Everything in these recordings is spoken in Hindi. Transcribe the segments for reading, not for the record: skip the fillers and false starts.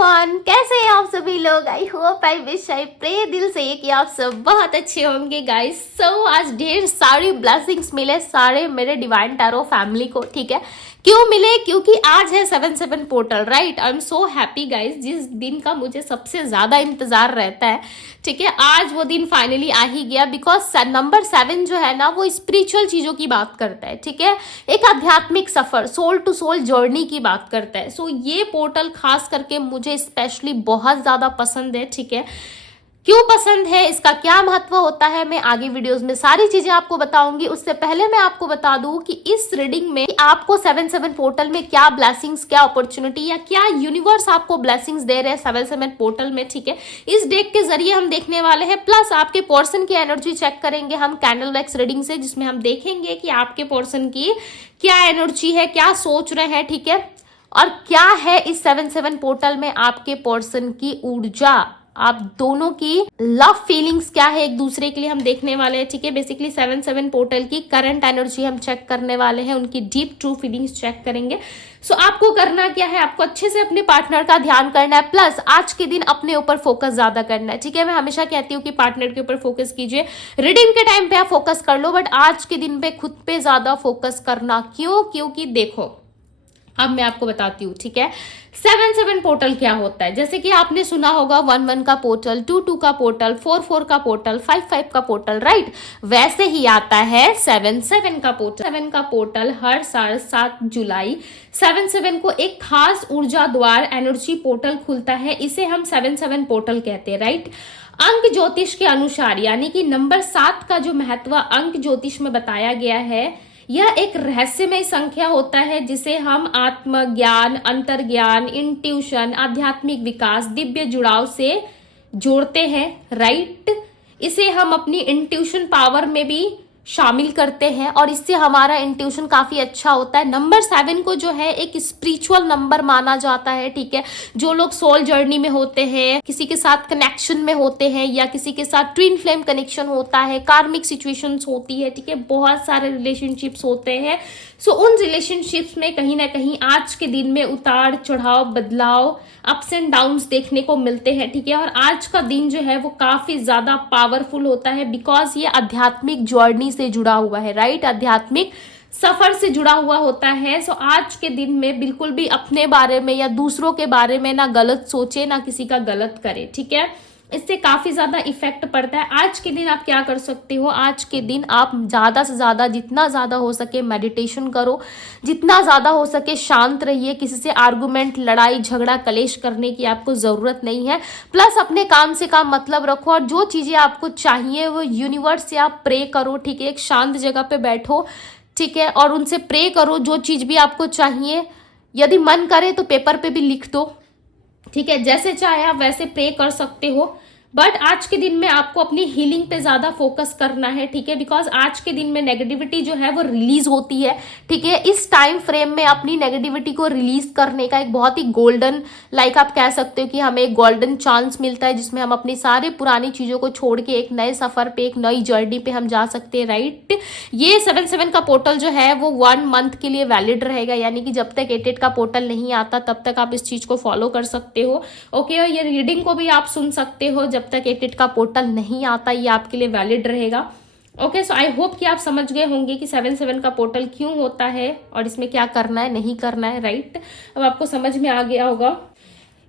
एवरीवन, कैसे हैं आप सभी लोग। I hope I wish I pray दिल से कि आप सब बहुत अच्छे होंगे गाइस। सो आज ढेर सारी ब्लेसिंग्स मिले सारे मेरे डिवाइन टैरो फैमिली को। ठीक है, क्यों मिले? क्योंकि आज है 7/7 portal, right. I am so happy guys, जिस दिन का मुझे सबसे ज्यादा इंतजार रहता है। ठीक है, आज वो दिन फाइनली आ ही गया। बिकॉज नंबर 7 जो है ना, वो स्पिरिचुअल चीजों की बात करता है। ठीक है, एक आध्यात्मिक सफर, सोल टू सोल जर्नी की बात करता है। सो ये पोर्टल खास करके मुझे स्पेशली बहुत ज्यादा पसंद है। ठीक है, क्यों पसंद है, इसका क्या महत्व होता है, मैं आगे वीडियोस में सारी चीजें आपको बताऊंगी। उससे पहले मैं आपको बता दूं कि इस रीडिंग में आपको 7/7 पोर्टल में क्या ब्लेसिंग्स, क्या अपॉर्चुनिटी या क्या यूनिवर्स आपको ब्लेसिंग्स दे रहे हैं 7/7 पोर्टल में। ठीक है, इस डेक के जरिए हम देखने वाले हैं। प्लस आपके पर्सन की एनर्जी चेक करेंगे हम कैंडल एक्स रीडिंग से, जिसमें हम देखेंगे कि आपके पर्सन की क्या एनर्जी है, क्या सोच रहे हैं। ठीक है, और क्या है इस 7/7 पोर्टल में आपके पर्सन की ऊर्जा, आप दोनों की लव फीलिंग्स क्या है एक दूसरे के लिए, हम देखने वाले हैं। ठीक है, बेसिकली 7/7 पोर्टल की करंट एनर्जी हम चेक करने वाले हैं, उनकी डीप ट्रू फीलिंग्स चेक करेंगे। सो आपको करना क्या है, आपको अच्छे से अपने पार्टनर का ध्यान करना है। प्लस आज के दिन अपने ऊपर फोकस ज्यादा करना है। ठीक है, मैं हमेशा कहती हूँ कि पार्टनर के ऊपर फोकस कीजिए, रीडिंग के टाइम पे आप फोकस कर लो, बट आज के दिन पे खुद पे ज्यादा फोकस करना। क्यों? क्योंकि देखो, अब मैं आपको बताती हूँ। ठीक है, 7/7 पोर्टल क्या होता है। जैसे कि आपने सुना होगा 1/1 का पोर्टल, 2/2 का पोर्टल, 4/4 का पोर्टल, 5/5 का पोर्टल, राइट। वैसे ही आता है 7/7 का पोर्टल। 7 का पोर्टल हर साल 7 जुलाई 7/7 को एक खास ऊर्जा द्वार एनर्जी पोर्टल खुलता है। इसे हम 7/7 पोर्टल कहते हैं, राइट। अंक ज्योतिष के अनुसार, यानी कि नंबर 7 का जो महत्व अंक ज्योतिष में बताया गया है, यह एक रहस्यमय संख्या होता है जिसे हम आत्मज्ञान, अंतर्ज्ञान, इंट्यूशन, आध्यात्मिक विकास, दिव्य जुड़ाव से जोड़ते हैं, राइट। इसे हम अपनी इंट्यूशन पावर में भी शामिल करते हैं और इससे हमारा इंट्यूशन काफी अच्छा होता है। नंबर 7 को जो है एक स्पिरिचुअल नंबर माना जाता है। ठीक है, जो लोग सोल जर्नी में होते हैं, किसी के साथ कनेक्शन में होते हैं या किसी के साथ ट्विन फ्लेम कनेक्शन होता है, कार्मिक सिचुएशंस होती है। ठीक है, बहुत सारे रिलेशनशिप्स होते हैं। सो उन रिलेशनशिप्स में कहीं ना कहीं आज के दिन में उतार चढ़ाव, बदलाव, अप्स एंड डाउन्स देखने को मिलते हैं। ठीक है, और आज का दिन जो है वो काफी ज्यादा पावरफुल होता है बिकॉज ये आध्यात्मिक जर्नी से जुड़ा हुआ है, राइट। आध्यात्मिक सफर से जुड़ा हुआ होता है। सो आज के दिन में बिल्कुल भी अपने बारे में या दूसरों के बारे में ना गलत सोचे, ना किसी का गलत करे। ठीक है, इससे काफी ज्यादा इफेक्ट पड़ता है। आज के दिन आप क्या कर सकते हो, आज के दिन आप ज्यादा से ज्यादा, जितना ज्यादा हो सके मेडिटेशन करो, जितना ज्यादा हो सके शांत रहिए। किसी से आर्गुमेंट, लड़ाई झगड़ा, कलेश करने की आपको जरूरत नहीं है। प्लस अपने काम से काम मतलब रखो और जो चीजें आपको चाहिए वो यूनिवर्स से आप प्रे करो। ठीक है, एक शांत जगह पे बैठो, ठीक है, और उनसे प्रे करो जो चीज भी आपको चाहिए। यदि मन करे तो पेपर पे भी लिख दो। ठीक है, जैसे चाहे आप वैसे प्रे कर सकते हो, बट आज के दिन में आपको अपनी हीलिंग पे ज्यादा फोकस करना है। ठीक है, बिकॉज आज के दिन में नेगेटिविटी जो है वो रिलीज होती है। ठीक है, इस टाइम फ्रेम में अपनी नेगेटिविटी को रिलीज करने का एक बहुत ही गोल्डन, लाइक आप कह सकते हो कि हमें एक गोल्डन चांस मिलता है जिसमें हम अपनी सारी पुरानी चीजों को छोड़ के एक नए सफर पे, एक नई जर्नी पे हम जा सकते हैं, राइट। ये 7/7 का पोर्टल जो है वो 1 मंथ के लिए वैलिड रहेगा, यानी कि जब तक 8/8 का पोर्टल नहीं आता तब तक आप इस चीज को फॉलो कर सकते हो। ओके, और ये रीडिंग को भी आप सुन सकते हो जब तक 8/8 का पोर्टल नहीं आता, ये आपके लिए वैलिड रहेगा। ओके, सो आई होप कि आप समझ गए होंगे कि 7/7 का पोर्टल क्यों होता है और इसमें क्या करना है, नहीं करना है, राइट। अब आपको समझ में आ गया होगा।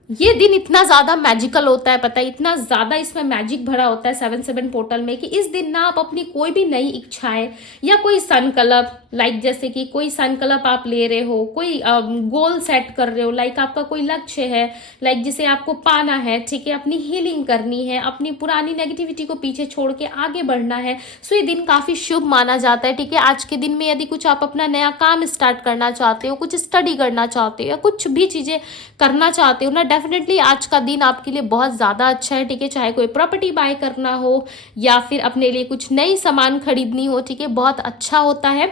ये दिन इतना ज्यादा मैजिकल होता है, पता है, इतना ज्यादा इसमें मैजिक भरा होता है 7/7 पोर्टल में कि इस दिन ना आप अपनी कोई भी नई इच्छाएं या कोई संकल्प, लाइक जैसे कि कोई संकल्प आप ले रहे हो, कोई गोल सेट कर रहे हो, लाइक आपका कोई लक्ष्य है, लाइक जिसे आपको पाना है। ठीक है, अपनी हीलिंग करनी है, अपनी पुरानी नेगेटिविटी को पीछे छोड़ के आगे बढ़ना है। सो ये दिन काफी शुभ माना जाता है। ठीक है, आज के दिन में यदि कुछ आप अपना नया काम स्टार्ट करना चाहते हो, कुछ स्टडी करना चाहते हो या कुछ भी चीजें करना चाहते हो ना, डेफिनेटली आज का दिन आपके लिए बहुत ज्यादा अच्छा है। ठीक है, चाहे कोई प्रॉपर्टी बाय करना हो या फिर अपने लिए कुछ नई सामान खरीदनी हो, ठीक है, बहुत अच्छा होता है।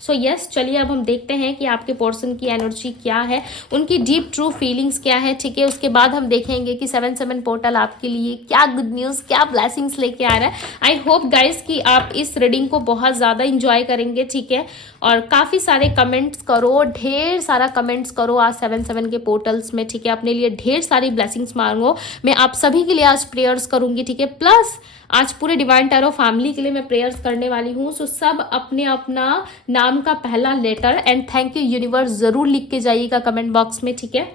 सो यस, चलिए अब हम देखते हैं कि आपके पर्सन की एनर्जी क्या है, उनकी डीप ट्रू फीलिंग्स क्या है। ठीक है, उसके बाद हम देखेंगे कि 7/7 पोर्टल आपके लिए क्या गुड न्यूज, क्या ब्लेसिंग्स लेके आ रहा है। आई होप गाइस कि आप इस रीडिंग को बहुत ज्यादा इंजॉय करेंगे। ठीक है, और काफ़ी सारे कमेंट्स करो, ढेर सारा कमेंट्स करो आज 7/7 के पोर्टल्स में, ठीक है। अपने लिए ढेर सारी ब्लेसिंग्स मांगो, मैं आप सभी के लिए आज प्रेयर्स करूंगी, ठीक है। प्लस आज पूरे डिवाइन टैरो फैमिली के लिए मैं प्रेयर्स करने वाली हूँ। सो सब अपने अपना नाम का पहला letter and thank you universe ज़रूर लिख के जाइएगा कमेंट बॉक्स में, ठीक है।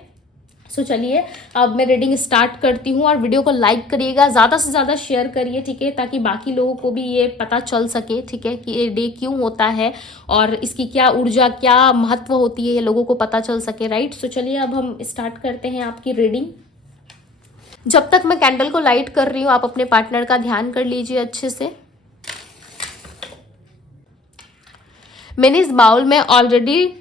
सो चलिए अब मैं रीडिंग स्टार्ट करती हूँ, और वीडियो को लाइक करिएगा, ज़्यादा से ज़्यादा शेयर करिए, ठीक है, ताकि बाकी लोगों को भी ये पता चल सके, ठीक है, कि ये डे क्यों होता है और इसकी क्या ऊर्जा, क्या महत्व होती है, ये लोगों को पता चल सके, राइट। सो चलिए अब हम स्टार्ट करते हैं आपकी रीडिंग। जब तक मैं कैंडल को लाइट कर रही हूँ आप अपने पार्टनर का ध्यान कर लीजिए अच्छे से। मैंने इस बाउल में ऑलरेडी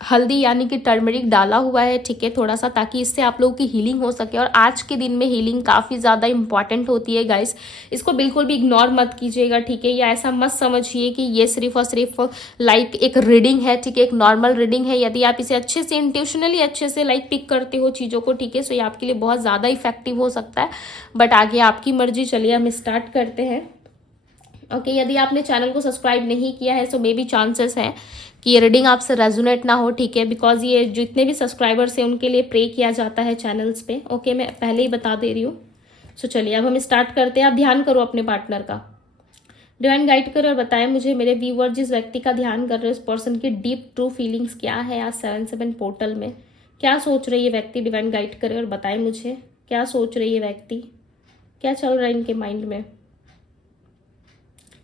हल्दी यानी कि टर्मरिक डाला हुआ है, ठीक है, थोड़ा सा, ताकि इससे आप लोगों की हीलिंग हो सके। और आज के दिन में हीलिंग काफ़ी ज़्यादा इंपॉर्टेंट होती है गाइस, इसको बिल्कुल भी इग्नोर मत कीजिएगा, ठीक है। या ऐसा मत समझिए कि ये सिर्फ और सिर्फ लाइक एक रीडिंग है, ठीक है, एक नॉर्मल रीडिंग है। यदि आप इसे अच्छे से इंट्यूशनली अच्छे से लाइक पिक करते हो चीज़ों को, ठीक है, सो ये आपके लिए बहुत ज़्यादा इफेक्टिव हो सकता है, बट आगे आपकी मर्जी। चलिए हम स्टार्ट करते हैं। ओके, यदि आपने चैनल को सब्सक्राइब नहीं किया है सो मे बी चांसेस हैं कि ये रीडिंग आपसे रेजोनेट ना हो, ठीक है, बिकॉज ये जितने भी सब्सक्राइबर्स हैं उनके लिए प्रे किया जाता है चैनल्स पे। ओके, मैं पहले ही बता दे रही हूँ। सो चलिए अब हम स्टार्ट करते हैं। आप ध्यान करो अपने पार्टनर का, डिवाइन गाइड करो और बताएं मुझे मेरे व्यूअर जिस व्यक्ति का ध्यान कर रहे हैं उस पर्सन की डीप ट्रू फीलिंग्स क्या है आज 7/7 पोर्टल में। क्या सोच रही है व्यक्ति, डिवाइन गाइड करे और बताएं मुझे क्या सोच रही है व्यक्ति, क्या चल रहा है इनके माइंड में,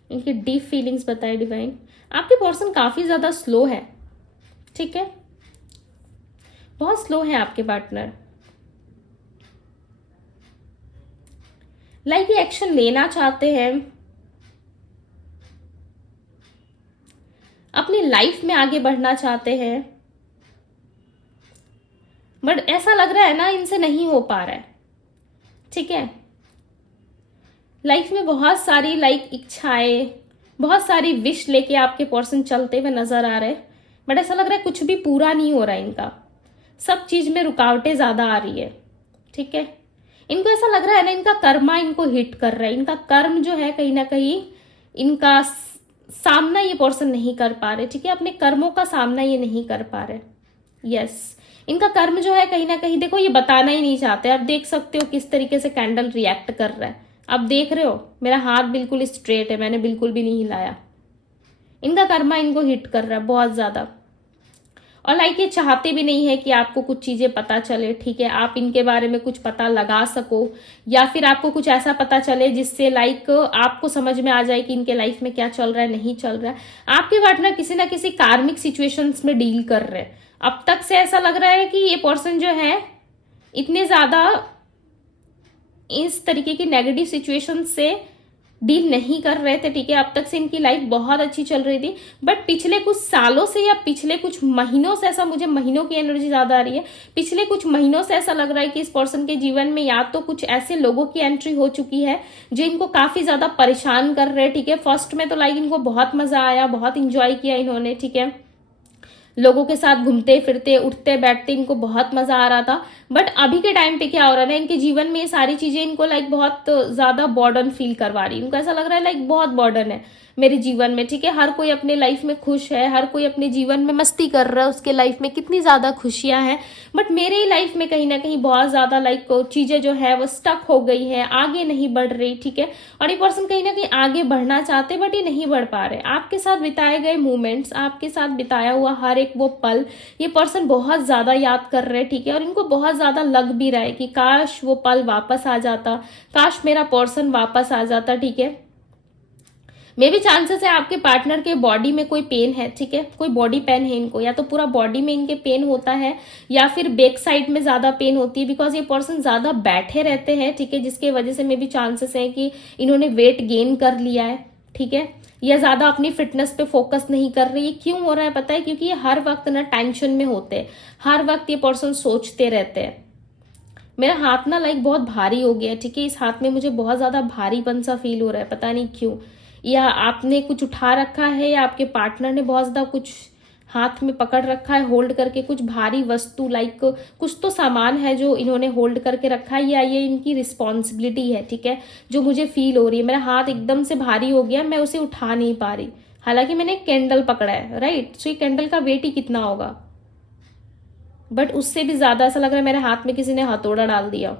इनकी डीप फीलिंग्स बताए डिवाइन। आपके पर्सन काफ़ी ज़्यादा स्लो है, ठीक है, बहुत स्लो है आपके पार्टनर। लाइक ये एक्शन लेना चाहते हैं, अपनी लाइफ में आगे बढ़ना चाहते हैं, बट ऐसा लग रहा है ना इनसे नहीं हो पा रहा है, ठीक है। लाइफ में बहुत सारी लाइक इच्छाएं, बहुत सारी विश लेके आपके पर्सन चलते हुए नजर आ रहे हैं, बट ऐसा लग रहा है कुछ भी पूरा नहीं हो रहा है इनका, सब चीज में रुकावटें ज्यादा आ रही है, ठीक है। इनको ऐसा लग रहा है ना इनका कर्मा इनको हिट कर रहा है, इनका कर्म जो है कहीं ना कहीं इनका सामना ये पर्सन नहीं कर पा रहे, ठीक है, अपने कर्मों का सामना ये नहीं कर पा रहे। यस, इनका कर्म जो है कहीं ना कहीं देखो ये बताना ही नहीं चाहते। आप देख सकते हो किस तरीके से कैंडल रिएक्ट कर रहा है, आप देख रहे हो मेरा हाथ बिल्कुल स्ट्रेट है, मैंने बिल्कुल भी नहीं हिलाया। इनका कर्मा इनको हिट कर रहा है बहुत ज्यादा, और लाइक ये चाहते भी नहीं है कि आपको कुछ चीजें पता चले, ठीक है, आप इनके बारे में कुछ पता लगा सको, या फिर आपको कुछ ऐसा पता चले जिससे लाइक आपको समझ में आ जाए कि इनके लाइफ में क्या चल रहा है, नहीं चल रहा है। आपके पार्टनर किसी ना किसी कार्मिक सिचुएशंस में डील कर रहे हैं। अब तक से ऐसा लग रहा है कि ये पर्सन जो है इतने ज्यादा इस तरीके की नेगेटिव सिचुएशन से डील नहीं कर रहे थे, ठीक है। अब तक से इनकी लाइफ बहुत अच्छी चल रही थी, बट पिछले कुछ सालों से या पिछले कुछ महीनों से, ऐसा मुझे महीनों की एनर्जी ज्यादा आ रही है, पिछले कुछ महीनों से ऐसा लग रहा है कि इस पर्सन के जीवन में या तो कुछ ऐसे लोगों की एंट्री हो चुकी है जो इनको काफी ज्यादा परेशान कर रहे हैं, ठीक है। फर्स्ट में तो लाइक इनको बहुत मजा आया, बहुत इंजॉय किया इन्होंने, ठीक है, लोगों के साथ घूमते फिरते उठते बैठते इनको बहुत मजा आ रहा था। बट अभी के टाइम पे क्या हो रहा है ना, इनके जीवन में ये सारी चीजें इनको लाइक बहुत ज्यादा बर्डन फील करवा रही है। इनको ऐसा लग रहा है लाइक बहुत बर्डन है मेरे जीवन में, ठीक है। हर कोई अपने लाइफ में खुश है, हर कोई अपने जीवन में मस्ती कर रहा है, उसके लाइफ में कितनी ज्यादा खुशियां हैं, बट मेरे ही लाइफ में कहीं ना कहीं बहुत ज्यादा लाइक चीजें जो है वो स्टक हो गई है, आगे नहीं बढ़ रही, ठीक है। और ये पर्सन कहीं ना कहीं आगे बढ़ना चाहते बट ये नहीं बढ़ पा रहे। आपके साथ बिताए गए मोमेंट्स, आपके साथ बिताया हुआ हर एक वो पल ये पर्सन बहुत ज्यादा याद कर रहे हैं, ठीक है। और इनको बहुत ज्यादा लग भी रहा है कि काश वो पल वापस आ जाता, काश मेरा पर्सन वापस आ जाता, ठीक है। मे भी चांसेस है आपके पार्टनर के बॉडी में कोई पेन है, ठीक है, कोई बॉडी पेन है इनको, या तो पूरा बॉडी में इनके पेन होता है या फिर बैक साइड में ज्यादा पेन होती है, बिकॉज ये पर्सन ज्यादा बैठे रहते हैं, ठीक है, जिसके वजह से मे भी चांसेस है कि इन्होंने वेट गेन कर लिया है, ठीक है, या ज्यादा अपनी फिटनेस पे फोकस नहीं कर रही है। क्यों हो रहा है पता है, क्योंकि ये हर वक्त ना टेंशन में होते हैं, हर वक्त ये पर्सन सोचते रहते हैं। मेरा हाथ ना लाइक बहुत भारी हो गया है, ठीक है, इस हाथ में मुझे बहुत ज्यादा भारीपन सा फील हो रहा है, पता नहीं क्यों, या आपने कुछ उठा रखा है या आपके पार्टनर ने बहुत ज्यादा कुछ हाथ में पकड़ रखा है होल्ड करके, कुछ भारी वस्तु लाइक कुछ तो सामान है जो इन्होंने होल्ड करके रखा है, या ये इनकी रिस्पॉन्सिबिलिटी है, ठीक है, जो मुझे फील हो रही है। मेरा हाथ एकदम से भारी हो गया, मैं उसे उठा नहीं पा रही, हालांकि मैंने कैंडल पकड़ा है, राइट। सो ये कैंडल का वेट ही कितना होगा, बट उससे भी ज्यादा ऐसा लग रहा है मेरे हाथ में किसी ने हथौड़ा डाल दिया,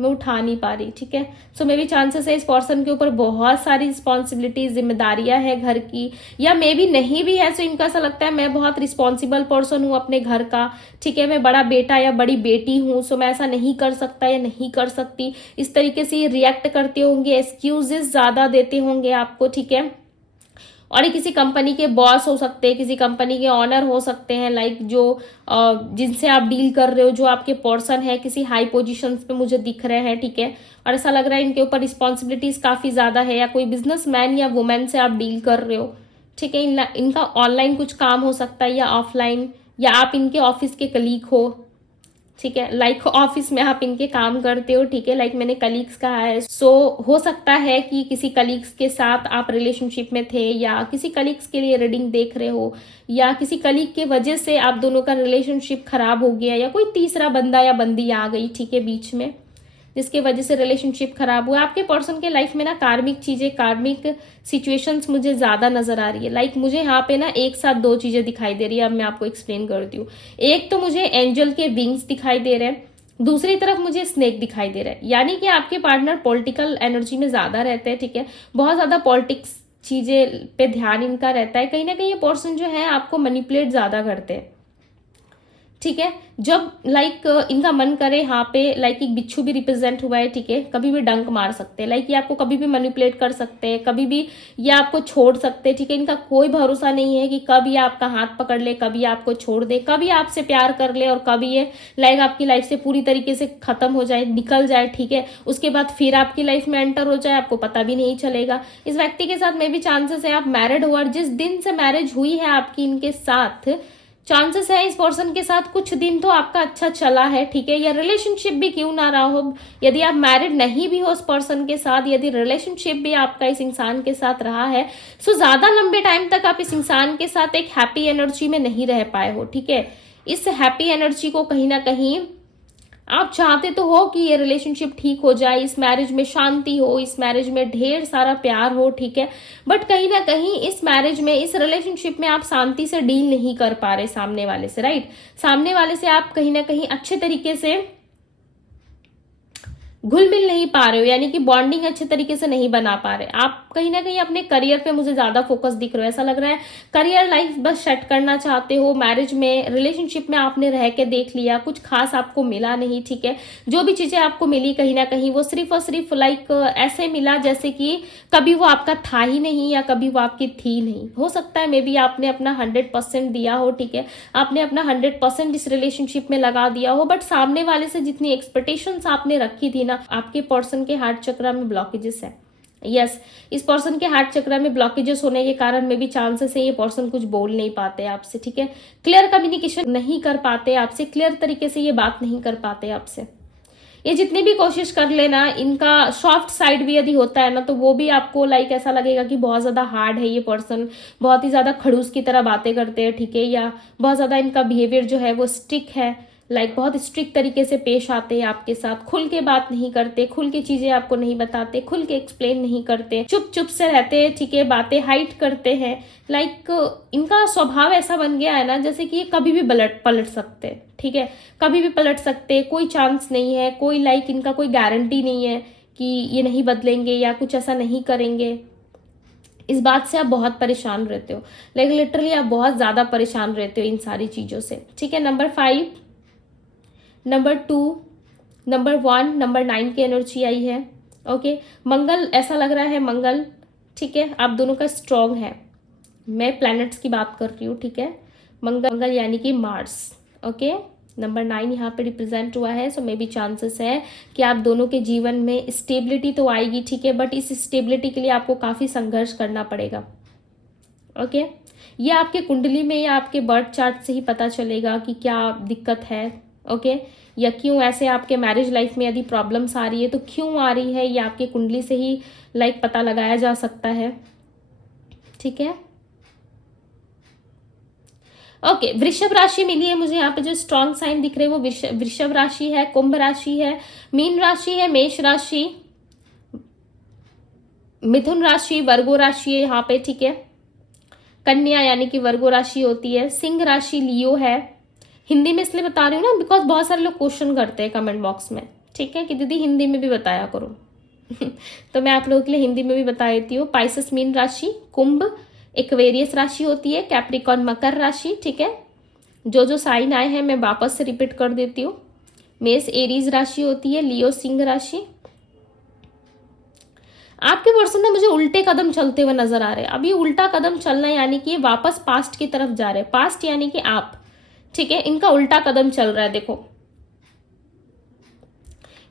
मैं उठा नहीं पा रही, ठीक है। सो मे बी चांसेस है इस पर्सन के ऊपर बहुत सारी रिस्पॉन्सिबिलिटी, जिम्मेदारियां है घर की, या मे बी नहीं भी है। सो इनको ऐसा लगता है मैं बहुत रिस्पॉन्सिबल पर्सन हूँ अपने घर का, ठीक है, मैं बड़ा बेटा या बड़ी बेटी हूँ, सो मैं ऐसा नहीं कर सकता या नहीं कर सकती, इस तरीके से ये रिएक्ट करते होंगे, एक्सक्यूजेस ज्यादा देते होंगे आपको, ठीक है। और ये किसी कंपनी के बॉस हो सकते हैं, किसी कंपनी के ऑनर हो सकते हैं, लाइक जो जिनसे आप डील कर रहे हो, जो आपके पर्सन है, किसी हाई पोजीशंस पे मुझे दिख रहे हैं, ठीक है। और ऐसा लग रहा है इनके ऊपर रिस्पॉन्सिबिलिटीज काफी ज्यादा है, या कोई बिजनेसमैन या वुमेन से आप डील कर रहे हो, ठीक है। इनका ऑनलाइन कुछ काम हो सकता है या ऑफलाइन, या आप इनके ऑफिस के कलीग हो, ठीक है, लाइक ऑफिस में आप इनके काम करते हो, ठीक है, लाइक मैंने कलीग्स कहा है। सो हो सकता है कि किसी कलीग्स के साथ आप रिलेशनशिप में थे, या किसी कलीग्स के लिए रीडिंग देख रहे हो, या किसी कलीग के वजह से आप दोनों का रिलेशनशिप खराब हो गया, या कोई तीसरा बंदा या बंदी आ गई, ठीक है, बीच में, जिसके वजह से रिलेशनशिप खराब हुआ। आपके पर्सन के लाइफ में ना कार्मिक चीजें, कार्मिक सिचुएशंस मुझे ज्यादा नजर आ रही है। लाइक मुझे यहाँ पे ना एक साथ दो चीजें दिखाई दे रही है, अब मैं आपको एक्सप्लेन करती हूँ। एक तो मुझे एंजल के विंग्स दिखाई दे रहे हैं, दूसरी तरफ मुझे स्नेक दिखाई दे रहा है, यानी कि आपके पार्टनर पॉलिटिकल एनर्जी में ज्यादा रहते हैं, ठीक है, बहुत ज्यादा पॉलिटिक्स चीजें पे ध्यान इनका रहता है। कहीं ना कहीं ये पर्सन जो है आपको मैनिपुलेट ज्यादा करते हैं, ठीक है। जब लाइक इनका मन करे, यहाँ पे लाइक एक बिच्छू भी रिप्रेजेंट हुआ है, ठीक है, कभी भी डंक मार सकते हैं, लाइक ये आपको कभी भी मैनिपुलेट कर सकते हैं, कभी भी ये आपको छोड़ सकते हैं, ठीक है। इनका कोई भरोसा नहीं है कि कब ये आपका हाथ पकड़ ले, कभी आपको छोड़ दे, कभी आपसे प्यार कर ले, और कभी ये लाइक आपकी लाइफ से पूरी तरीके से खत्म हो जाए, निकल जाए, ठीक है, उसके बाद फिर आपकी लाइफ में एंटर हो जाए, आपको पता भी नहीं चलेगा। इस व्यक्ति के साथ में भी चांसेस है आप मैरिड हो, और जिस दिन से मैरिज हुई है आपकी इनके साथ, चांसेस है इस पर्सन के साथ कुछ दिन तो आपका अच्छा चला है, ठीक है, या रिलेशनशिप भी क्यों ना रहा हो। यदि आप मैरिड नहीं भी हो उस पर्सन के साथ, यदि रिलेशनशिप भी आपका इस इंसान के साथ रहा है, सो ज्यादा लंबे टाइम तक आप इस इंसान के साथ एक हैप्पी एनर्जी में नहीं रह पाए हो, ठीक है। इस हैप्पी एनर्जी को कहीं ना कहीं आप चाहते तो हो कि ये रिलेशनशिप ठीक हो जाए, इस मैरिज में शांति हो, इस मैरिज में ढेर सारा प्यार हो, ठीक है, बट कहीं ना कहीं इस मैरिज में, इस रिलेशनशिप में आप शांति से डील नहीं कर पा रहे सामने वाले से, राइट। सामने वाले से आप कहीं ना कहीं अच्छे तरीके से घुल मिल नहीं पा रहे हो, यानी कि बॉन्डिंग अच्छे तरीके से नहीं बना पा रहे। आप कहीं ना कहीं अपने करियर पे मुझे ज्यादा फोकस दिख रहा है, ऐसा लग रहा है करियर लाइफ बस सेट करना चाहते हो। मैरिज में, रिलेशनशिप में आपने रह के देख लिया, कुछ खास आपको मिला नहीं, ठीक है। जो भी चीजें आपको मिली कहीं ना कहीं वो सिर्फ और सिर्फ लाइक ऐसे मिला जैसे कि कभी वो आपका था ही नहीं, या कभी वो आपकी थी नहीं। हो सकता है मे बी आपने अपना 100% दिया हो, ठीक है, आपने अपना 100% इस रिलेशनशिप में लगा दिया हो, बट सामने वाले से जितनी एक्सपेक्टेशंस आपने रखी थी ना, आपके पर्सन के हार्ट चक्र में ब्लॉकेजेस है। यस, इस पर्सन के हार्ट चक्र में ब्लॉकेजेस होने के कारण में भी चांसेस है ये पर्सन कुछ बोल नहीं पाते आपसे, ठीक है, क्लियर कम्युनिकेशन नहीं कर पाते आपसे, क्लियर तरीके से ये बात नहीं कर पाते आपसे। ये जितनी भी कोशिश कर लेना, इनका सॉफ्ट साइड भी यदि होता है ना, तो वो भी आपको लाइक ऐसा लगेगा कि बहुत ज्यादा हार्ड है ये पर्सन, बहुत ही ज्यादा खड़ूस की तरह बातें करते हैं, ठीक है, या बहुत ज्यादा इनका बिहेवियर जो है वो स्ट्रिक्ट है, लाइक बहुत स्ट्रिक्ट तरीके से पेश आते हैं आपके साथ, खुल के बात नहीं करते, खुल के चीजें आपको नहीं बताते, खुल के एक्सप्लेन नहीं करते, चुप चुप से रहते हैं, ठीक है, बातें हाइड करते हैं। लाइक इनका स्वभाव ऐसा बन गया है ना जैसे कि ये कभी भी पलट सकते हैं, ठीक है, कभी भी पलट सकते, कोई चांस नहीं है, कोई लाइक इनका कोई गारंटी नहीं है कि ये नहीं बदलेंगे या कुछ ऐसा नहीं करेंगे। इस बात से आप बहुत परेशान रहते हो, लाइक लिटरली आप बहुत ज्यादा परेशान रहते हो इन सारी चीजों से, ठीक है। नंबर 5, नंबर 2, नंबर 1, नंबर 9 की एनर्जी आई है, ओके। मंगल, ऐसा लग रहा है मंगल, ठीक है, आप दोनों का स्ट्रॉन्ग है। मैं प्लैनेट्स की बात कर रही हूँ, ठीक है, मंगल यानी कि मार्स, ओके। नंबर 9 यहाँ पे रिप्रेजेंट हुआ है, सो मे बी चांसेस है कि आप दोनों के जीवन में स्टेबिलिटी तो आएगी, ठीक है, बट इस स्टेबिलिटी के लिए आपको काफी संघर्ष करना पड़ेगा, ओके। ये आपके कुंडली में या आपके बर्थ चार्ट से ही पता चलेगा कि क्या दिक्कत है, ओके, या क्यों ऐसे आपके मैरिज लाइफ में यदि प्रॉब्लम्स आ रही है तो क्यों आ रही है, ये आपके कुंडली से ही लाइक पता लगाया जा सकता है, ठीक है, ओके। वृषभ राशि मिली है मुझे, यहाँ पे जो स्ट्रॉन्ग साइन दिख रहे हैं वो वृषभ राशि है, कुंभ राशि है, मीन राशि है, मेष राशि, मिथुन राशि, वर्गो राशि है यहाँ पे, ठीक है। कन्या यानी कि वर्गो राशि होती है, सिंह राशि लियो है। हिंदी में इसलिए बता रही हूँ ना बिकॉज बहुत सारे लोग क्वेश्चन करते हैं कमेंट बॉक्स में, ठीक है, कि दीदी हिंदी में भी बताया करो तो मैं आप लोगों के लिए हिंदी में भी बता देती हूँ। पाइसेस मीन राशि, कुंभ एक्वेरियस राशि होती है, कैप्रिकॉर्न मकर राशि, ठीक है। जो साइन आए हैं मैं वापस से रिपीट कर देती हूँ। मेष एरीज राशि होती है, लियो सिंह राशि। आपके पर्सन ना मुझे उल्टे कदम चलते हुए नजर आ रहे हैं। अब ये उल्टा कदम चलना यानी कि वापस पास्ट की तरफ जा रहे हैं। पास्ट यानी कि आप, ठीक है, इनका उल्टा कदम चल रहा है। देखो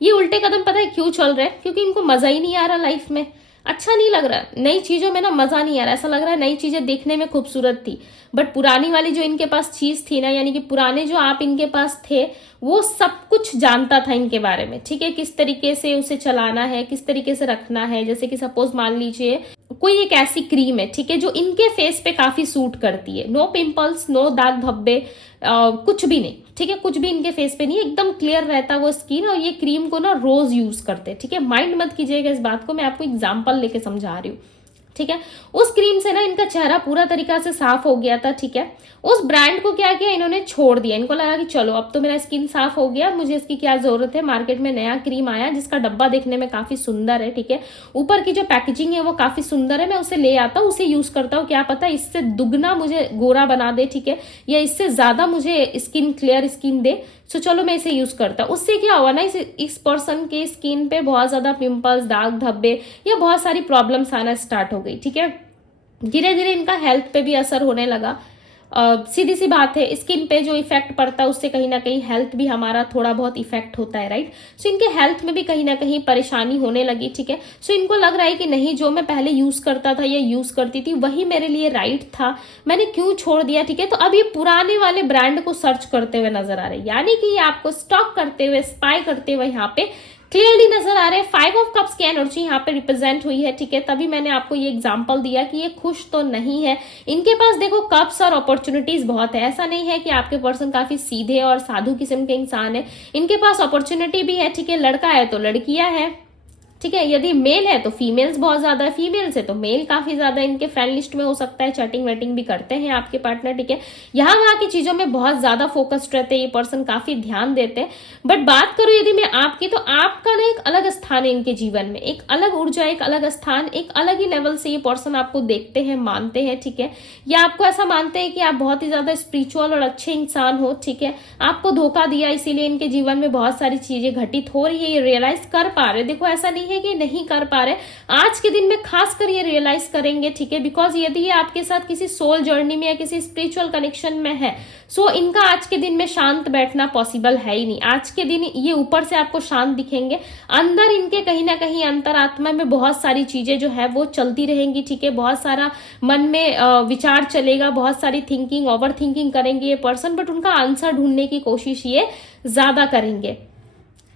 ये उल्टे कदम पता है क्यों चल रहे हैं? क्योंकि इनको मजा ही नहीं आ रहा लाइफ में, अच्छा नहीं लग रहा, नई चीजों में ना मजा नहीं आ रहा। ऐसा लग रहा है नई चीजें देखने में खूबसूरत थी बट पुरानी वाली जो इनके पास चीज थी ना, यानी कि पुराने जो आप इनके पास थे वो सब कुछ जानता था इनके बारे में, ठीक है, किस तरीके से उसे चलाना है, किस तरीके से रखना है। जैसे कि सपोज मान लीजिए कोई एक ऐसी क्रीम है, ठीक है, जो इनके फेस पे काफी सूट करती है, नो पिंपल्स, नो दाग धब्बे, कुछ भी नहीं, ठीक है, कुछ भी इनके फेस पे नहीं, एकदम क्लियर रहता वो स्किन। और ये क्रीम को ना रोज यूज करते हैं, ठीक है, माइंड मत कीजिएगा इस बात को, मैं आपको एग्जांपल लेके समझा रही हूँ, ठीक है। उस क्रीम से ना इनका चेहरा पूरा तरीका से साफ हो गया था, ठीक है। उस ब्रांड को क्या किया इन्होंने, छोड़ दिया। इनको लगा कि चलो अब तो मेरा स्किन साफ हो गया, मुझे इसकी क्या जरूरत है। मार्केट में नया क्रीम आया जिसका डब्बा देखने में काफी सुंदर है, ठीक है, ऊपर की जो पैकेजिंग है वो काफी सुंदर है, मैं उसे ले आता हूँ, उसे यूज करता हूँ, क्या पता इससे दुगना मुझे गोरा बना दे, ठीक है, या इससे ज्यादा मुझे स्किन क्लियर स्किन दे। सो चलो मैं इसे यूज करता हूँ। उससे क्या हुआ ना, इस पर्सन के स्किन पे बहुत ज्यादा पिंपल्स, दाग धब्बे या बहुत सारी प्रॉब्लम्स आना स्टार्ट हो गई, ठीक है। धीरे धीरे इनका हेल्थ पे भी असर होने लगा। सीधी सी बात है, स्किन पे जो इफेक्ट पड़ता है उससे कहीं ना कहीं हेल्थ भी हमारा थोड़ा बहुत इफेक्ट होता है, राइट। सो इनके हेल्थ में भी कहीं ना कहीं परेशानी होने लगी, ठीक है। सो इनको लग रहा है कि नहीं, जो मैं पहले यूज करता था या यूज करती थी वही मेरे लिए राइट था, मैंने क्यों छोड़ दिया, ठीक है। तो अब ये पुराने वाले ब्रांड को सर्च करते हुए नजर आ रहे हैं, यानी कि ये आपको स्टॉक करते हुए, स्पाई करते हुए यहाँ पे क्लियरली नजर आ रहे हैं। 5 ऑफ कप्स की एनर्जी यहाँ पे रिप्रेजेंट हुई है, ठीक है। तभी मैंने आपको ये एग्जांपल दिया कि ये खुश तो नहीं है। इनके पास देखो कप्स और अपॉर्चुनिटीज बहुत है, ऐसा नहीं है कि आपके पर्सन काफी सीधे और साधु किस्म के इंसान है। इनके पास अपॉर्चुनिटी भी है, ठीक है, लड़का है तो लड़कियां है, ठीक है, यदि मेल है तो फीमेल्स बहुत ज्यादा है, फीमेल्स है तो मेल काफी ज्यादा इनके फ्रेंड लिस्ट में हो सकता है, चैटिंग वेटिंग भी करते हैं आपके पार्टनर, ठीक है। यहाँ वहां की चीजों में बहुत ज्यादा फोकस्ड रहते हैं ये पर्सन, काफी ध्यान देते हैं। बट बात करूं यदि मैं आपकी, तो आपका ना एक अलग स्थान है इनके जीवन में, एक अलग ऊर्जा, एक अलग स्थान, एक अलग ही लेवल से ये पर्सन आपको देखते हैं, मानते हैं, ठीक है, या आपको ऐसा मानते हैं कि आप बहुत ही ज्यादा स्पिरिचुअल और अच्छे इंसान हो, ठीक है। आपको धोखा दिया इसीलिए इनके जीवन में बहुत सारी चीजें घटित हो रही है, ये रियलाइज कर पा रहे। देखो ऐसा नहीं है कि नहीं कर पा रहे, आज के दिन में खासकर ये रियलाइज करेंगे, ठीक है, बिकॉज यदि ये आपके साथ किसी सोल जर्नी में या किसी स्पिरिचुअल कनेक्शन में है, सो इनका आज के दिन में शांत बैठना पॉसिबल है ही नहीं। आज के दिन ये ऊपर से आपको शांत दिखेंगे, अंदर इनके कहीं ना कहीं अंतरात्मा में बहुत सारी चीजें जो है वो चलती रहेंगी, ठीक है, बहुत सारा मन में विचार चलेगा, बहुत सारी थिंकिंग, ओवर थिंकिंग करेंगे ये पर्सन, बट उनका आंसर ढूंढने की कोशिश ये ज्यादा करेंगे,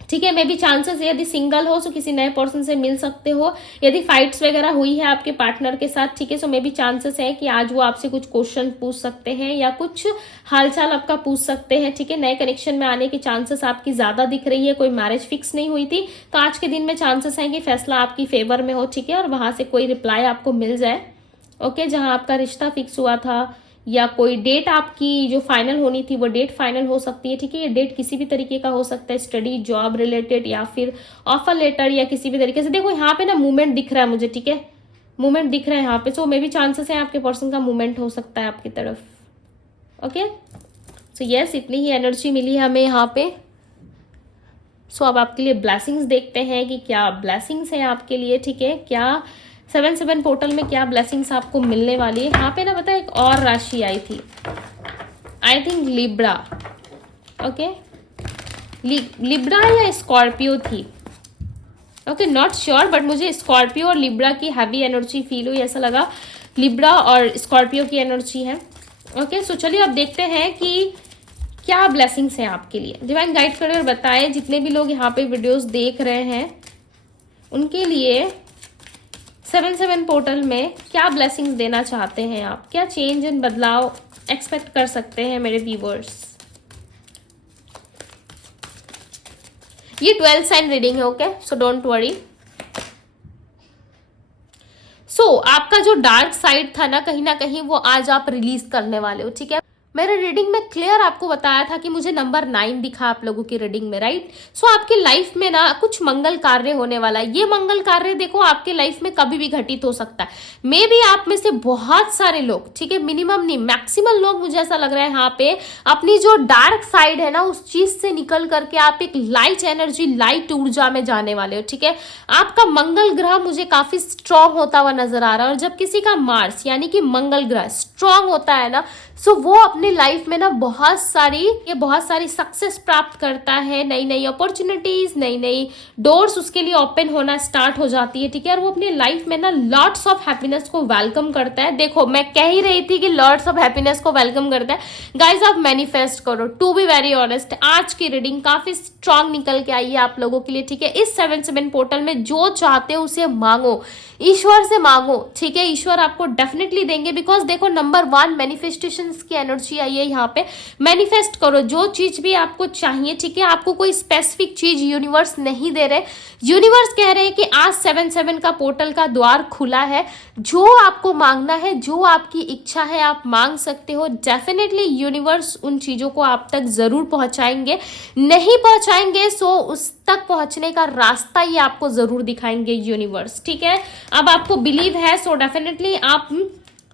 ठीक है। मे भी चांसेस है यदि सिंगल हो तो किसी नए पर्सन से मिल सकते हो, यदि फाइट्स वगैरह हुई है आपके पार्टनर के साथ, ठीक है, सो मे भी चांसेस है कि आज वो आपसे कुछ क्वेश्चन पूछ सकते हैं या कुछ हालचाल आपका पूछ सकते हैं, ठीक है। नए कनेक्शन में आने की चांसेस आपकी ज्यादा दिख रही है, कोई मैरिज फिक्स नहीं हुई थी तो आज के दिन में चांसेस है कि फैसला आपकी फेवर में हो, ठीक है, और वहां से कोई रिप्लाई आपको मिल जाए, ओके, जहां आपका रिश्ता फिक्स हुआ था या कोई डेट आपकी जो फाइनल होनी थी वो डेट फाइनल हो सकती है, ठीक है। ये डेट किसी भी तरीके का हो सकता है, स्टडी, जॉब रिलेटेड या फिर ऑफर लेटर या किसी भी तरीके से। देखो यहाँ पे ना मूवमेंट दिख रहा है मुझे, ठीक है, मूवमेंट दिख रहा है यहाँ पे, सो मे भी चांसेस है आपके पर्सन का मूवमेंट हो सकता है आपकी तरफ, ओके। सो यस, इतनी ही एनर्जी मिली है हमें यहाँ पे। सो अब आपके लिए ब्लेसिंग्स देखते हैं कि क्या ब्लेसिंग्स है आपके लिए, ठीक है, क्या 7/7 पोर्टल में क्या ब्लेसिंग्स आपको मिलने वाली है। यहाँ पे ना पता है एक और राशि आई थी, I think Libra, okay, Libra या स्कॉर्पियो थी, ओके, नॉट श्योर, बट मुझे स्कॉर्पियो और लिब्रा की हैवी एनर्जी फील हुई, ऐसा लगा लिब्रा और स्कॉर्पियो की एनर्जी है, ओके। सो चलिए अब देखते हैं कि क्या ब्लेसिंग्स हैं आपके लिए। डिवाइन गाइड करें और बताएं, जितने भी लोग यहाँ पे वीडियोस देख रहे हैं उनके लिए 7/7 पोर्टल में क्या ब्लेसिंग्स देना चाहते हैं आप, क्या चेंज एंड बदलाव एक्सपेक्ट कर सकते हैं मेरे व्यूवर्स। ये 12 साइन रीडिंग है, ओके, सो डोंट वरी। आपका जो डार्क साइड था ना कहीं वो आज आप रिलीज करने वाले हो, ठीक है। मेरे रीडिंग में क्लियर आपको बताया था कि मुझे नंबर 9 दिखा आप लोगों की रीडिंग में, राइट। आपकी लाइफ में ना कुछ मंगल कार्य होने वाला है। ये मंगल कार्य देखो आपके लाइफ में कभी भी घटित हो सकता है। मे बी आप में से बहुत सारे लोग, ठीक है, मिनिमम नहीं मैक्सिमम लोग, मुझे ऐसा लग रहा है यहाँ पे अपनी जो डार्क साइड है ना उस चीज से निकल करके आप एक लाइट एनर्जी, लाइट ऊर्जा में जाने वाले हो, ठीक है। आपका मंगल ग्रह मुझे काफी स्ट्रांग होता हुआ नजर आ रहा है, और जब किसी का मार्स यानी कि मंगल ग्रह स्ट्रांग होता है ना, वो अपनी लाइफ में ना बहुत सारी सक्सेस प्राप्त करता है, नई नई अपॉर्चुनिटीज, नई नई डोर्स उसके लिए ओपन होना स्टार्ट हो जाती है, ठीक है। और वो अपनी लाइफ में ना लॉट्स ऑफ हैप्पीनेस को वेलकम करता है। देखो मैं कह ही रही थी कि लॉट्स ऑफ हैप्पीनेस को वेलकम करता है। गाइज आप मैनिफेस्ट करो, टू बी वेरी ऑनेस्ट आज की रीडिंग काफी स्ट्रांग निकल के आई है आप लोगों के लिए, ठीक है। इस 7/7 पोर्टल में जो चाहते हो उसे मांगो, ईश्वर से मांगो, ठीक है। ईश्वर आपको डेफिनेटली देंगे, बिकॉज देखो नंबर 1 मैनिफेस्टेशन की एनर्जी आई है यहाँ पे। मैनिफेस्ट करो जो चीज भी आपको चाहिए, ठीक है। आपको कोई स्पेसिफिक चीज यूनिवर्स नहीं दे रहे, यूनिवर्स कह रहे हैं कि आज 7/7 का पोर्टल का द्वार खुला है, जो आपको मांगना है, जो आपकी इच्छा है आप मांग सकते हो। डेफिनेटली यूनिवर्स उन चीजों को आप तक जरूर पहुंचाएंगे, नहीं पहुंचाएंगे उस तक पहुंचने का रास्ता ही आपको जरूर दिखाएंगे यूनिवर्स, ठीक है। अब आपको बिलीव है डेफिनेटली आप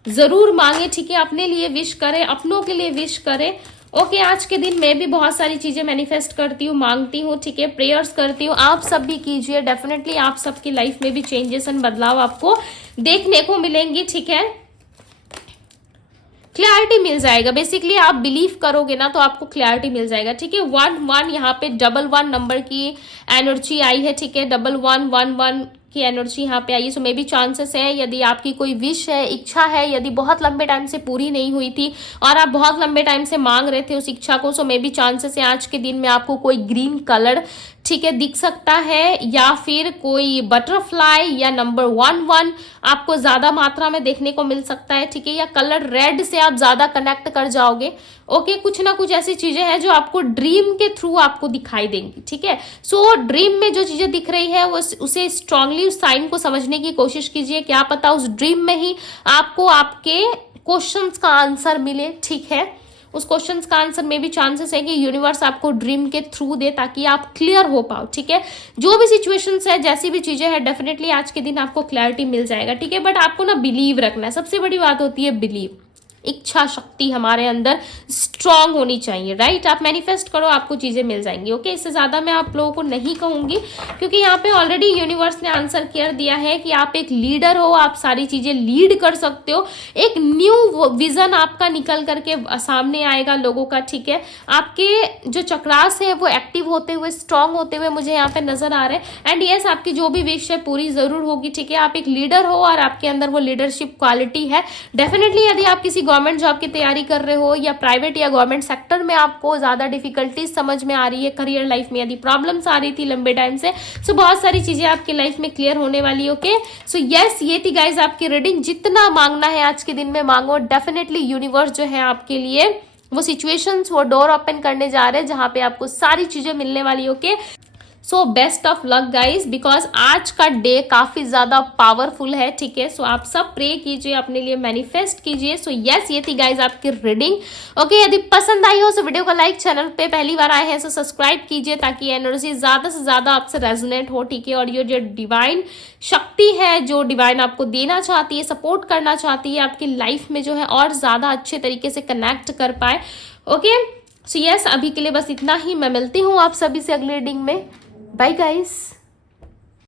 जरूर मांगे, ठीक है। अपने लिए विश करें, अपनों के लिए विश करें। ओके आज के दिन मैं भी बहुत सारी चीजें मैनिफेस्ट करती हूँ, मांगती हूँ, ठीक है, प्रेयर्स करती हूँ। आप सब भी कीजिए, डेफिनेटली आप सबकी लाइफ में भी चेंजेस एंड बदलाव आपको देखने को मिलेंगी, ठीक है। क्लैरिटी मिल जाएगा, बेसिकली आप बिलीव करोगे ना तो आपको क्लैरिटी मिल जाएगा, ठीक है। 1 यहाँ पे 1 नंबर की एनर्जी आई है, ठीक है। 1 की एनर्जी यहाँ पे आई है। मे भी चांसेस है, यदि आपकी कोई विश है, इच्छा है, यदि बहुत लंबे टाइम से पूरी नहीं हुई थी और आप बहुत लंबे टाइम से मांग रहे थे उस इच्छा को, मे भी चांसेस है आज के दिन में आपको कोई ग्रीन कलर, ठीक है, दिख सकता है, या फिर कोई बटरफ्लाई या नंबर 1 आपको ज्यादा मात्रा में देखने को मिल सकता है, ठीक है। या कलर रेड से आप ज्यादा कनेक्ट कर जाओगे। ओके कुछ ना कुछ ऐसी चीजें हैं जो आपको ड्रीम के थ्रू आपको दिखाई देंगी, ठीक है। ड्रीम में जो चीजें दिख रही है वो उसे स्ट्रांगली उस साइन को समझने की कोशिश कीजिए। क्या पता उस ड्रीम में ही आपको आपके क्वेश्चंस का आंसर मिले, ठीक है। उस क्वेश्चंस का आंसर में भी चांसेस है कि यूनिवर्स आपको ड्रीम के थ्रू दे ताकि आप क्लियर हो पाओ, ठीक है। जो भी सिचुएशंस है, जैसी भी चीजें हैं, डेफिनेटली आज के दिन आपको क्लैरिटी मिल जाएगा, ठीक है। बट आपको ना बिलीव रखना है, सबसे बड़ी बात होती है बिलीव। इच्छा शक्ति हमारे अंदर स्ट्रांग होनी चाहिए, राइट। आप मैनिफेस्ट करो, आपको चीजें मिल जाएंगी, ओके। इससे ज्यादा मैं आप लोगों को नहीं कहूंगी क्योंकि यहाँ पे ऑलरेडी यूनिवर्स ने आंसर कर दिया है कि आप एक लीडर हो, आप सारी चीजें लीड कर सकते हो। एक न्यू विजन आपका निकल करके सामने आएगा लोगों का, ठीक है। आपके जो चक्रास है वो एक्टिव होते हुए, स्ट्रांग होते हुए मुझे यहाँ पे नजर आ रहे हैं। एंड यस आपकी जो भी विश है पूरी जरूर होगी, ठीक है। आप एक लीडर हो और आपके अंदर वो लीडरशिप क्वालिटी है। डेफिनेटली यदि आप किसी गवर्नमेंट जॉब की तैयारी कर रहे हो या प्राइवेट या गवर्नमेंट सेक्टर में आपको ज्यादा डिफिकल्टीज समझ में आ रही है, करियर लाइफ में यदि प्रॉब्लम्स आ रही थी लंबे टाइम से, बहुत सारी चीजें आपकी लाइफ में क्लियर होने वाली, ओके। यस ये थी गाइज आपकी रीडिंग। जितना मांगना है आज के दिन में मांगो, डेफिनेटली यूनिवर्स जो है आपके लिए वो सिचुएशंस, वो डोर ओपन करने जा रहे हैं जहां पे आपको सारी चीजें मिलने वाली, okay. Best of luck guys, because आज का डे काफी ज्यादा पावरफुल है, ठीक है। आप सब प्रे कीजिए, अपने लिए मैनिफेस्ट कीजिए। यस ये थी गाइज आपकी रीडिंग, ओके। यदि पसंद आई हो वीडियो को लाइक, चैनल पे पहली बार आए हैं सब्सक्राइब कीजिए ताकि एनर्जी ज्यादा से ज्यादा आपसे रेजोनेट हो, ठीक है। और ये जो डिवाइन शक्ति है, जो डिवाइन आपको देना चाहती है, सपोर्ट करना चाहती है आपकी लाइफ में, जो है और ज्यादा अच्छे तरीके से कनेक्ट कर पाए, ओके। यस अभी के लिए बस इतना ही। मैं मिलती हूँ आप सभी से अगली रीडिंग में। Bye guys.